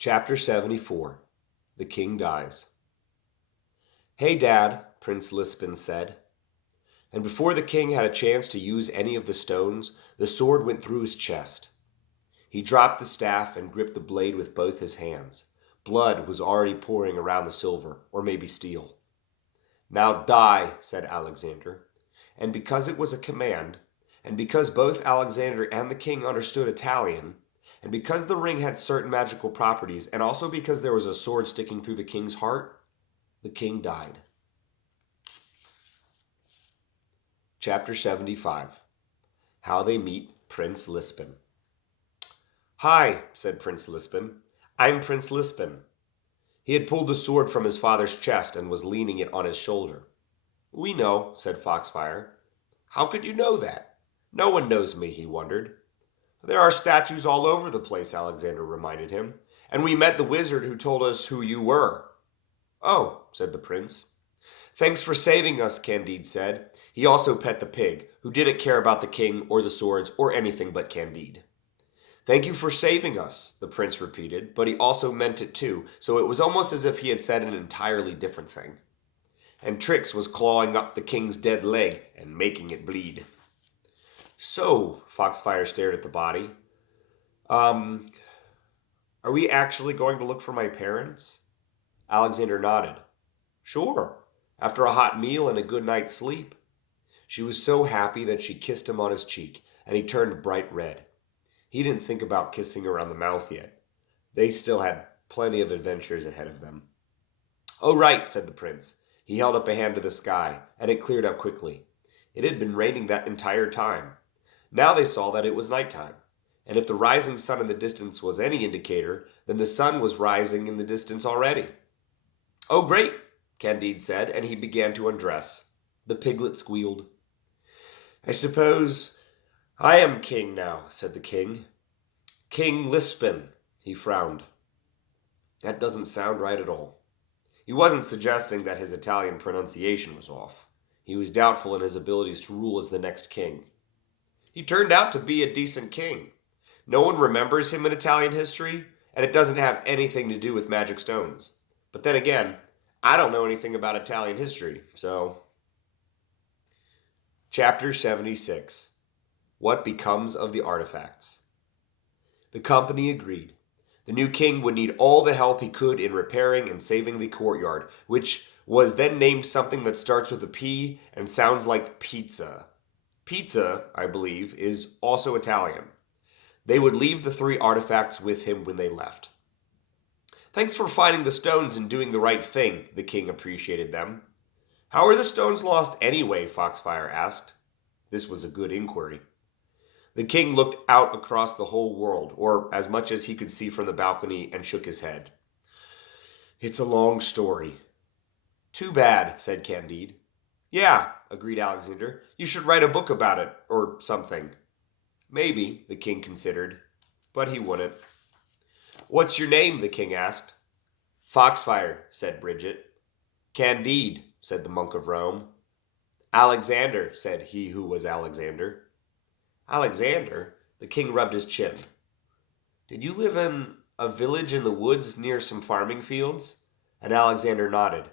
Chapter 74 The King Dies. "Hey, Dad," Prince Lispin said. And before the king had a chance to use any of the stones, the sword went through his chest. He dropped the staff and gripped the blade with both his hands. Blood was already pouring around the silver, or maybe steel. "Now die," said Alexander. And because it was a command, and because both Alexander and the king understood Italian, and because the ring had certain magical properties, and also because there was a sword sticking through the king's heart, the king died. Chapter 75 How They Meet Prince Lispin. "Hi," said Prince Lispin. "I'm Prince Lispin." He had pulled the sword from his father's chest and was leaning it on his shoulder. "We know," said Foxfire. "How could you know that?" "No one knows me," he wondered. "There are statues all over the place," Alexander reminded him. "And we met the wizard who told us who you were." "Oh," said the prince. "Thanks for saving us," Candide said. He also pet the pig, who didn't care about the king or the swords or anything but Candide. "Thank you for saving us," the prince repeated, but he also meant it too, so it was almost as if he had said an entirely different thing. "And Trix was clawing up the king's dead leg and making it bleed." "So," Foxfire stared at the body. Are we actually going to look for my parents?" Alexander nodded. "Sure, after a hot meal and a good night's sleep." She was so happy that she kissed him on his cheek, and he turned bright red. He didn't think about kissing her on the mouth yet. They still had plenty of adventures ahead of them. "Oh, right," said the prince. He held up a hand to the sky, and it cleared up quickly. It had been raining that entire time. Now they saw that it was nighttime, and if the rising sun in the distance was any indicator, then the sun was rising in the distance already. "Oh, great," Candide said, and he began to undress. The piglet squealed. "I suppose I am king now," said the king. "King Lispin." He frowned. That doesn't sound right at all. He wasn't suggesting that his Italian pronunciation was off. He was doubtful in his abilities to rule as the next king. He turned out to be a decent king. No one remembers him in Italian history, and it doesn't have anything to do with magic stones. But then again, I don't know anything about Italian history, so... Chapter 76 What Becomes of the Artifacts. The company agreed. The new king would need all the help he could in repairing and saving the courtyard, which was then named something that starts with a P and sounds like pizza. Pizza, I believe, is also Italian. They would leave the 3 artifacts with him when they left. "Thanks for finding the stones and doing the right thing," the king appreciated them. "How are the stones lost anyway?" Foxfire asked. This was a good inquiry. The king looked out across the whole world, or as much as he could see from the balcony, and shook his head. "It's a long story." "Too bad," said Candide. "Yeah," agreed Alexander. "You should write a book about it, or something." "Maybe," the king considered, but he wouldn't. "What's your name?" the king asked. "Foxfire," said Bridget. "Candide," said the monk of Rome. "Alexander," said he who was Alexander. "Alexander?" The king rubbed his chin. "Did you live in a village in the woods near some farming fields?" And Alexander nodded.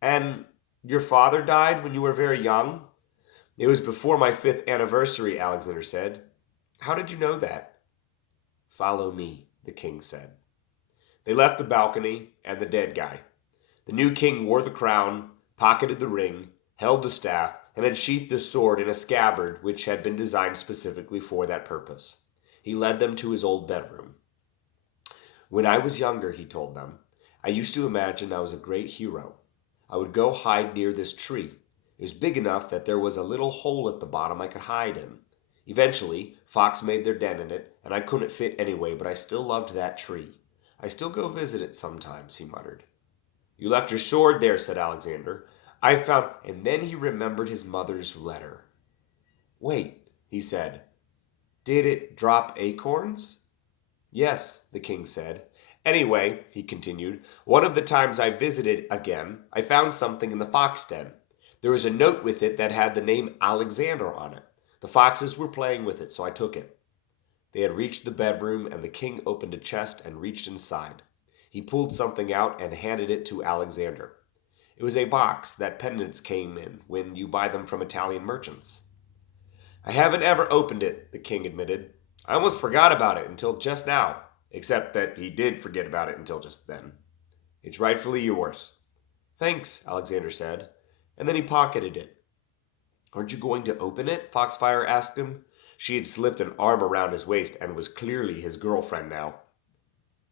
"And your father died when you were very young?" "It was before my 5th anniversary," Alexander said. "How did you know that?" "Follow me," the king said. They left the balcony and the dead guy. The new king wore the crown, pocketed the ring, held the staff, and had sheathed the sword in a scabbard which had been designed specifically for that purpose. He led them to his old bedroom. "When I was younger," he told them, "I used to imagine I was a great hero. I would go hide near this tree. It was big enough that there was a little hole at the bottom I could hide in. Eventually, fox made their den in it, and I couldn't fit anyway, but I still loved that tree. I still go visit it sometimes," he muttered. "You left your sword there," said Alexander. "I found—" And then he remembered his mother's letter. "Wait," he said. "Did it drop acorns?" "Yes," the king said. "Anyway," he continued, "one of the times I visited again, I found something in the fox den. There was a note with it that had the name Alexander on it. The foxes were playing with it, so I took it." They had reached the bedroom, and the king opened a chest and reached inside. He pulled something out and handed it to Alexander. It was a box that pendants came in when you buy them from Italian merchants. I haven't ever opened it, the king admitted. I almost forgot about it until just now, except that he did forget about it until just then. It's rightfully yours. Thanks, Alexander said, and then he pocketed it. Aren't you going to open it? Foxfire asked him. She had slipped an arm around his waist and was clearly his girlfriend now.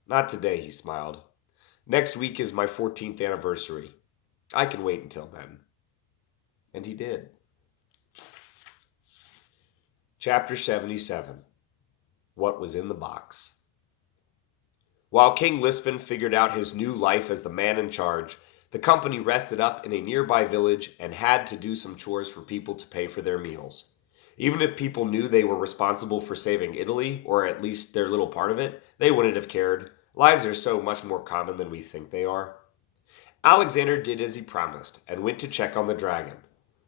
Not today, he smiled. Next week is my 14th anniversary. I can wait until then. And he did. Chapter 77. What was in the box? While King Lispin figured out his new life as the man in charge, the company rested up in a nearby village and had to do some chores for people to pay for their meals. Even if people knew they were responsible for saving Italy, or at least their little part of it, they wouldn't have cared. Lives are so much more common than we think they are. Alexander did as he promised and went to check on the dragon.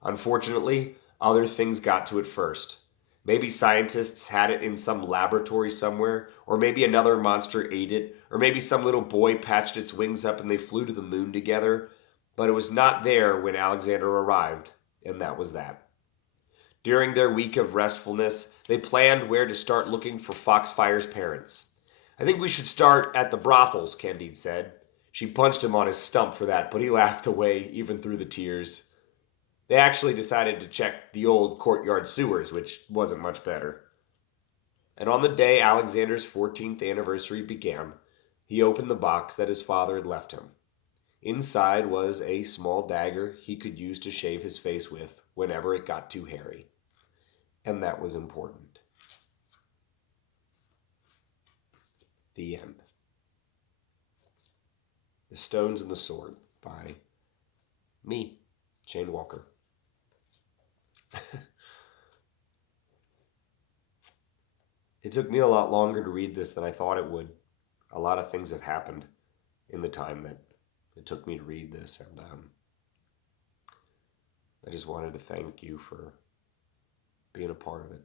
Unfortunately, other things got to it first. Maybe scientists had it in some laboratory somewhere, or maybe another monster ate it, or maybe some little boy patched its wings up and they flew to the moon together. But it was not there when Alexander arrived, and that was that. During their week of restfulness, they planned where to start looking for Foxfire's parents. I think we should start at the brothels, Candide said. She punched him on his stump for that, but he laughed away, even through the tears. They actually decided to check the old courtyard sewers, which wasn't much better. And on the day Alexander's 14th anniversary began, he opened the box that his father had left him. Inside was a small dagger he could use to shave his face with whenever it got too hairy. And that was important. The end. The Stones and the Sword by me, Shane Walker. It took me a lot longer to read this than I thought it would. A lot of things have happened in the time that it took me to read this, and I just wanted to thank you for being a part of it.